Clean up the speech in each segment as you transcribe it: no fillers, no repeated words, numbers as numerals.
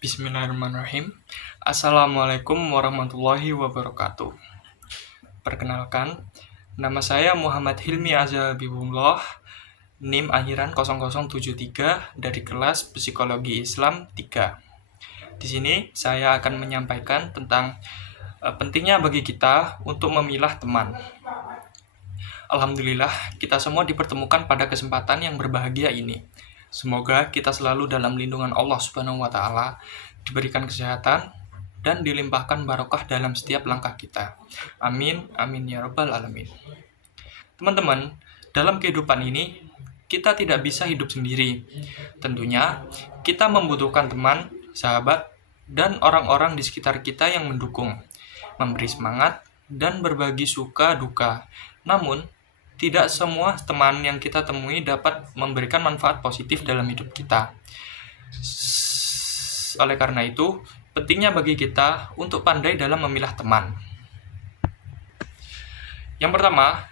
Bismillahirrahmanirrahim. Assalamualaikum warahmatullahi wabarakatuh. Perkenalkan, nama saya Muhammad Hilmi Azza Habibullah, NIM akhiran 0073 dari kelas Psikologi Islam 3. Di sini saya akan menyampaikan tentang pentingnya bagi kita untuk memilah teman. Alhamdulillah, kita semua dipertemukan pada kesempatan yang berbahagia ini. Semoga kita selalu dalam lindungan Allah Subhanahu wa Ta'ala, diberikan kesehatan dan dilimpahkan barokah dalam setiap langkah kita. Amin, amin ya rabbal alamin. Teman-teman, dalam kehidupan ini kita tidak bisa hidup sendiri. Tentunya kita membutuhkan teman, sahabat, dan orang-orang di sekitar kita yang mendukung, memberi semangat, dan berbagi suka duka. Namun, tidak semua teman yang kita temui dapat memberikan manfaat positif dalam hidup kita. Oleh karena itu, pentingnya bagi kita untuk pandai dalam memilah teman. Yang pertama,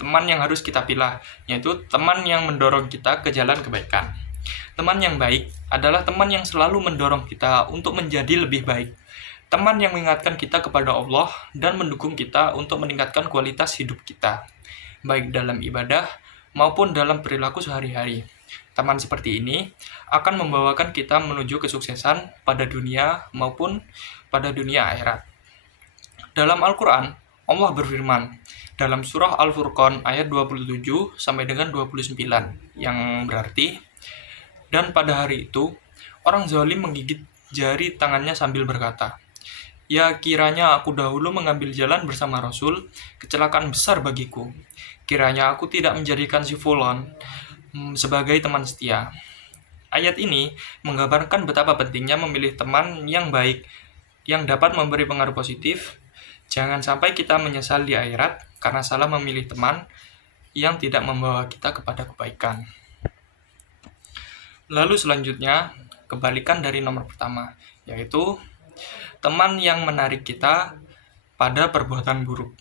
teman yang harus kita pilih, yaitu teman yang mendorong kita ke jalan kebaikan. Teman yang baik adalah teman yang selalu mendorong kita untuk menjadi lebih baik. Teman yang mengingatkan kita kepada Allah dan mendukung kita untuk meningkatkan kualitas hidup kita, baik dalam ibadah maupun dalam perilaku sehari-hari. Teman seperti ini akan membawakan kita menuju kesuksesan pada dunia maupun pada dunia akhirat. Dalam Al-Quran, Allah berfirman dalam surah Al-Furqan ayat 27 sampai dengan 29 yang berarti, dan pada hari itu orang zalim menggigit jari tangannya sambil berkata, "Ya kiranya aku dahulu mengambil jalan bersama Rasul, kecelakaan besar bagiku. Kiranya aku tidak menjadikan si Fulan sebagai teman setia." Ayat ini menggambarkan betapa pentingnya memilih teman yang baik, yang dapat memberi pengaruh positif. Jangan sampai kita menyesal di akhirat karena salah memilih teman yang tidak membawa kita kepada kebaikan. Lalu selanjutnya, kebalikan dari nomor pertama, yaitu teman yang menarik kita pada perbuatan buruk.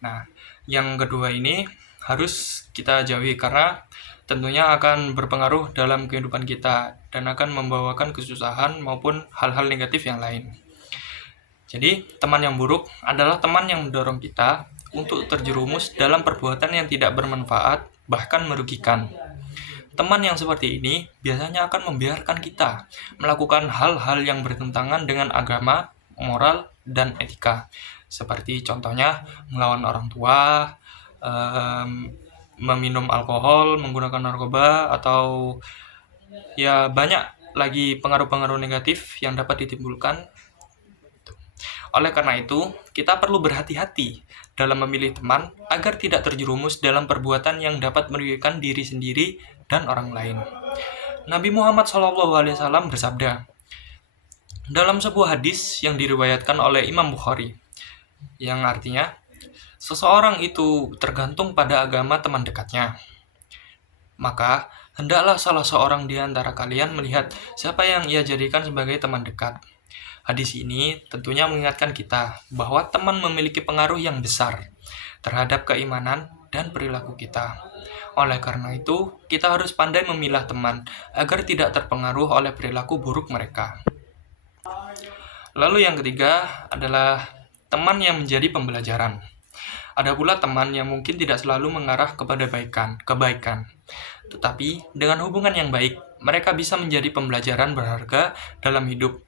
Nah, yang kedua ini harus kita jauhi karena tentunya akan berpengaruh dalam kehidupan kita dan akan membawakan kesusahan maupun hal-hal negatif yang lain. Jadi, teman yang buruk adalah teman yang mendorong kita untuk terjerumus dalam perbuatan yang tidak bermanfaat, bahkan merugikan. Teman yang seperti ini biasanya akan membiarkan kita melakukan hal-hal yang bertentangan dengan agama, moral, dan etika. Seperti contohnya melawan orang tua, meminum alkohol, menggunakan narkoba, atau ya banyak lagi pengaruh-pengaruh negatif yang dapat ditimbulkan. Oleh karena itu, kita perlu berhati-hati dalam memilih teman agar tidak terjerumus dalam perbuatan yang dapat merugikan diri sendiri dan orang lain. Nabi Muhammad SAW bersabda dalam sebuah hadis yang diriwayatkan oleh Imam Bukhari, yang artinya, seseorang itu tergantung pada agama teman dekatnya. Maka, hendaklah salah seorang di antara kalian melihat siapa yang ia jadikan sebagai teman dekat. Hadis ini tentunya mengingatkan kita bahwa teman memiliki pengaruh yang besar terhadap keimanan dan perilaku kita. Oleh karena itu, kita harus pandai memilah teman agar tidak terpengaruh oleh perilaku buruk mereka. Lalu yang ketiga adalah teman yang menjadi pembelajaran. Ada pula teman yang mungkin tidak selalu mengarah kepada kebaikan. Tetapi dengan hubungan yang baik, mereka bisa menjadi pembelajaran berharga dalam hidup.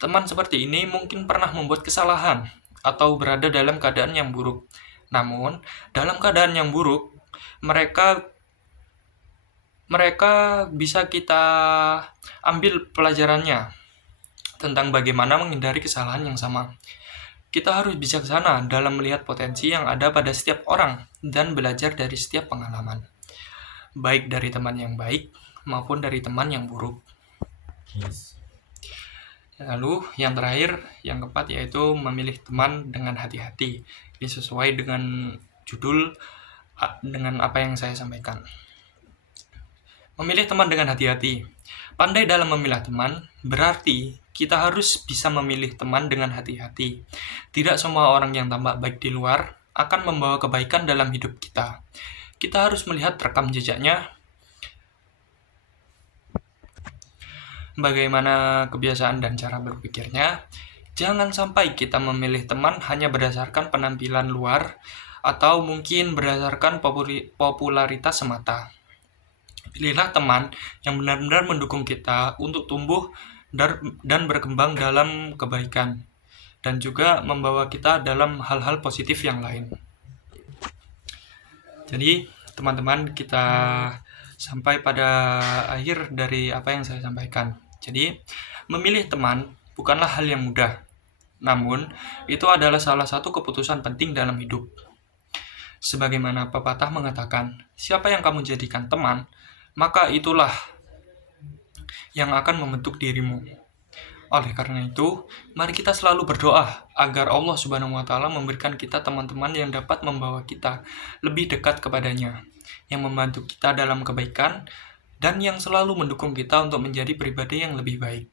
Teman seperti ini mungkin pernah membuat kesalahan atau berada dalam keadaan yang buruk. Namun, dalam keadaan yang buruk, mereka bisa kita ambil pelajarannya tentang bagaimana menghindari kesalahan yang sama. Kita harus bijaksana dalam melihat potensi yang ada pada setiap orang dan belajar dari setiap pengalaman, baik dari teman yang baik maupun dari teman yang buruk. Lalu yang terakhir, yang keempat, yaitu memilih teman dengan hati-hati. Ini sesuai dengan judul, dengan apa yang saya sampaikan. Memilih teman dengan hati-hati. Pandai dalam memilah teman berarti kita harus bisa memilih teman dengan hati-hati. Tidak semua orang yang tampak baik di luar akan membawa kebaikan dalam hidup kita. Kita harus melihat rekam jejaknya. bagaimana kebiasaan dan cara berpikirnya. Jangan sampai kita memilih teman hanya berdasarkan penampilan luar atau mungkin berdasarkan popularitas semata. Pilihlah teman yang benar-benar mendukung kita untuk tumbuh dan berkembang dalam kebaikan, dan juga membawa kita dalam hal-hal positif yang lain. Jadi, teman-teman, kita sampai pada akhir dari apa yang saya sampaikan. Jadi, memilih teman bukanlah hal yang mudah, namun itu adalah salah satu keputusan penting dalam hidup. Sebagaimana pepatah mengatakan, siapa yang kamu jadikan teman, maka itulah yang akan membentuk dirimu. Oleh karena itu, mari kita selalu berdoa agar Allah Subhanahu wa Ta'ala memberikan kita teman-teman yang dapat membawa kita lebih dekat kepadanya, yang membantu kita dalam kebaikan, dan yang selalu mendukung kita untuk menjadi pribadi yang lebih baik.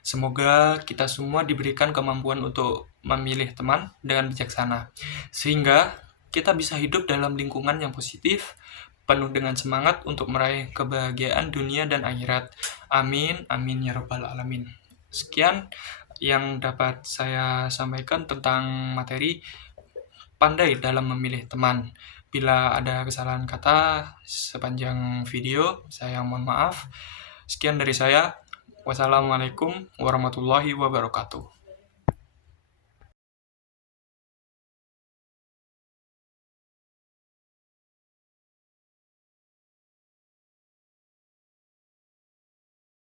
Semoga kita semua diberikan kemampuan untuk memilih teman dengan bijaksana, sehingga kita bisa hidup dalam lingkungan yang positif, penuh dengan semangat untuk meraih kebahagiaan dunia dan akhirat. Amin, amin ya rabbal alamin. Sekian yang dapat saya sampaikan tentang materi pandai dalam memilih teman. Bila ada kesalahan kata sepanjang video, saya mohon maaf. Sekian dari saya. Wassalamualaikum warahmatullahi wabarakatuh.